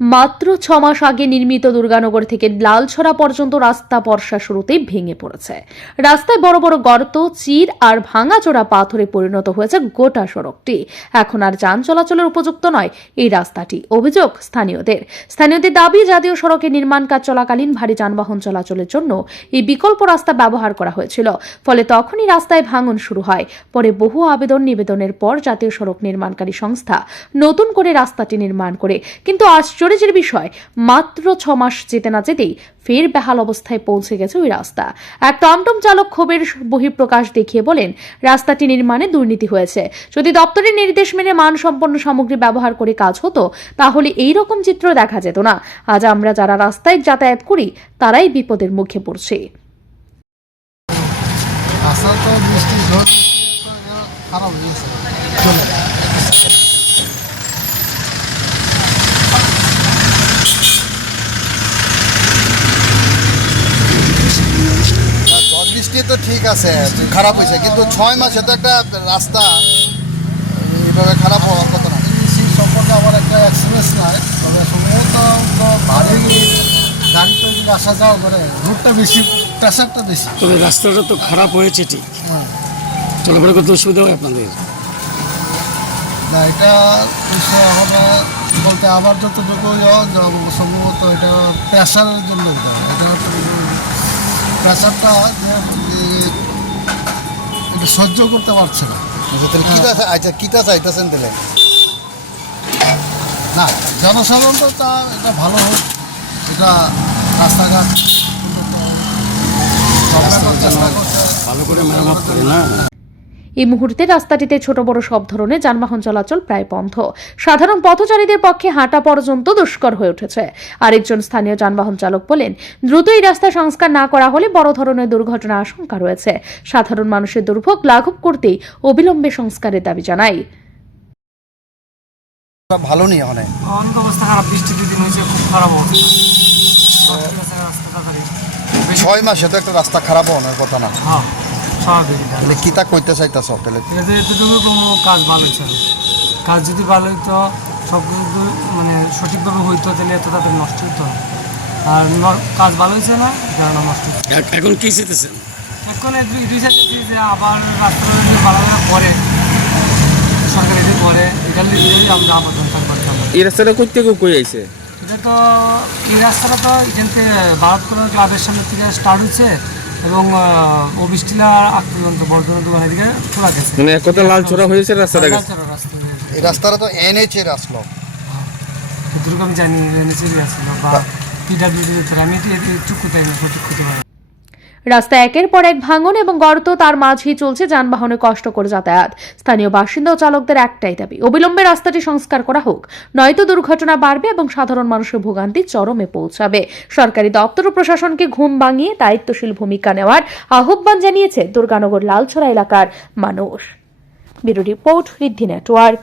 মাত্র ছ মাস আগে নির্মিত দুর্গানগর থেকে লালছড়া পর্যন্ত রাস্তা বর্ষা শুরুতেই ভেঙে পড়েছে। রাস্তায় বড় বড় গর্ত, চির আর ভাঙাচোরা পাথরে পরিণত হয়েছে গোটা সড়কটি। এখন আর যান চলাচলের উপযুক্ত নয়, এই রাস্তাটি। অভিযোগ স্থানীয়দের। স্থানীয়দের দাবি, জাতীয় সড়কে নির্মাণ কাজ চলাকালীন ভারী যানবাহন চলাচলের জন্য এই বিকল্প রাস্তা ব্যবহার করা হয়েছিল। ফলে তখনই রাস্তায় ভাঙন শুরু হয়। পরে বহু আবেদন নিবেদনের পর জাতীয় সড়ক নির্মাণকারী সংস্থা নতুন করে রাস্তাটি নির্মাণ করে। কিন্তু আশ্চর্যের বিষয়, মাত্র ছ মাস যেতে না যেতেই ফের বেহাল অবস্থায় পৌঁছে গেছে ওই রাস্তা। এক টমটম চালক ক্ষোভের বহিঃপ্রকাশ দেখিয়ে বলেন, রাস্তাটি নির্মাণে দুর্নীতি হয়েছে। যদি দপ্তরের নির্দেশ মেনে মানসম্পন্ন সামগ্রী ব্যবহার করে কাজ হতো, তাহলে এই রকম চিত্র দেখা যেত না। আজ আমরা যারা রাস্তায় যাতায়াত করি, তারাই বিপদের মুখে পড়ছে। খারাপ হয়ে গেছে চলে না, বৃষ্টি তো ঠিক আছে খারাপ হয়েছে কিন্তু ছয় মাসে তো একটা রাস্তা এইভাবে খারাপ হওয়ার কথা না। সম্পর্কে আমার একটা এক্সপিরিয়েন্স নাই তবে সম্ভবত তো ভারী গাড়ি তো যদি আসা যাওয়া করে রুটটা বেশি প্রেশারটা বেশি। তবে রাস্তাটা তো খারাপ হয়েছে ঠিক। হ্যাঁ। চলাফেরা করতে অসুবিধা হয় আপনাদের? না এটা বিষয় হবে বলতে আবার যতটুকু সম্ভবত এটা প্রেশারের জন্য এটা প্রেশারটা যে এ, এটা সহ্য করতে পারছে না। আচ্ছা, তাহলে কিতা চা- আচ্ছা কিতা চাইতেছেন তাহলে? না জনসাধারণ তো তা এটা ভালো হোক এটা রাস্তাঘাট চেষ্টা করছে ভালো করে মেরামত করে না? এই মুহূর্তে রাস্তাটিতে ছোট বড় সব ধরনের যানবাহন চলাচল প্রায় বন্ধ। সাধারণ পথচারীদের পক্ষে হাঁটা পর্যন্ত দুষ্কর হয়ে উঠেছে। আরেকজন স্থানীয় যানবাহন চালক বলেন দ্রুত এই রাস্তা সংস্কার না করা হলে বড় ধরনের দুর্ঘটনা আশঙ্কা রয়েছে। সাধারণ মানুষের দুর্ভোগ লাঘব করতেই অবিলম্বে সংস্কারের দাবি জানাই ভালো নেই অনেক অনেক অবস্থা খারাপ বৃষ্টি দুদিন হয়েছে খুব খারাপ অবস্থা। রাস্তা ছয় মাসে তো একটা রাস্তা খারাপ হওয়ার কথা না। হ্যাঁ। স্বাভাবিক এটা। তাহলে কিতা কইতে চাইতেছ তাহলে? এতে এতটুকু কোনো কাজ ভালো হচ্ছে না। কাজ যদি ভালো হইতো সব কিছু মানে সঠিকভাবে হইতো তাহলে এত তাড়াতাড়ি নষ্ট হইতো না। আর কাজ ভালো হয়েছে না কারণ নষ্ট হচ্ছে এখন কি চেতেছেন এখন রিসার্চ যে আবার রাস্তা যদি ভালো করে করে সরকার এটি করে এটার লিগে আমরা আবেদন করতে আমরা এই রাস্তাটা কই থেকে কই আইছে? এটা তো এই রাস্তাটা তো এখান থেকে ভারত ক্লাবের সামনে থেকে স্টার্ট হচ্ছে এবং অফিস টিলার আগ পর্যন্ত বর্ধমান দোকানের দিকে খোলা গেছে। মানে এক কথা লাল ছড়া হয়েছে রাস্তাটা গেছে। এই রাস্তাটা তো এনএইচ এর আসলো। দুর্গম আমি জানি এর আসলো বা পিডাব্লিউডি আমি পারি না, সঠিক করতে পারি না। রাস্তা একের পর এক ভাঙন এবং গর্ত তার মাঝেই চলছে, যানবাহনে কষ্ট করে যাতায়াত। স্থানীয় বাসিন্দা ও চালকদের একটাই দাবি, অবিলম্বে রাস্তাটি সংস্কার করা হোক। নয়তো দুর্ঘটনা বাড়বে এবং সাধারণ মানুষের ভোগান্তি চরমে পৌঁছাবে। সরকারি দপ্তর ও প্রশাসনকে ঘুম ভাঙিয়ে দায়িত্বশীল ভূমিকা নেওয়ার আহ্বান জানিয়েছে দুর্গানগর লালছড়া এলাকার মানুষ। Bureau report, Riddhi network.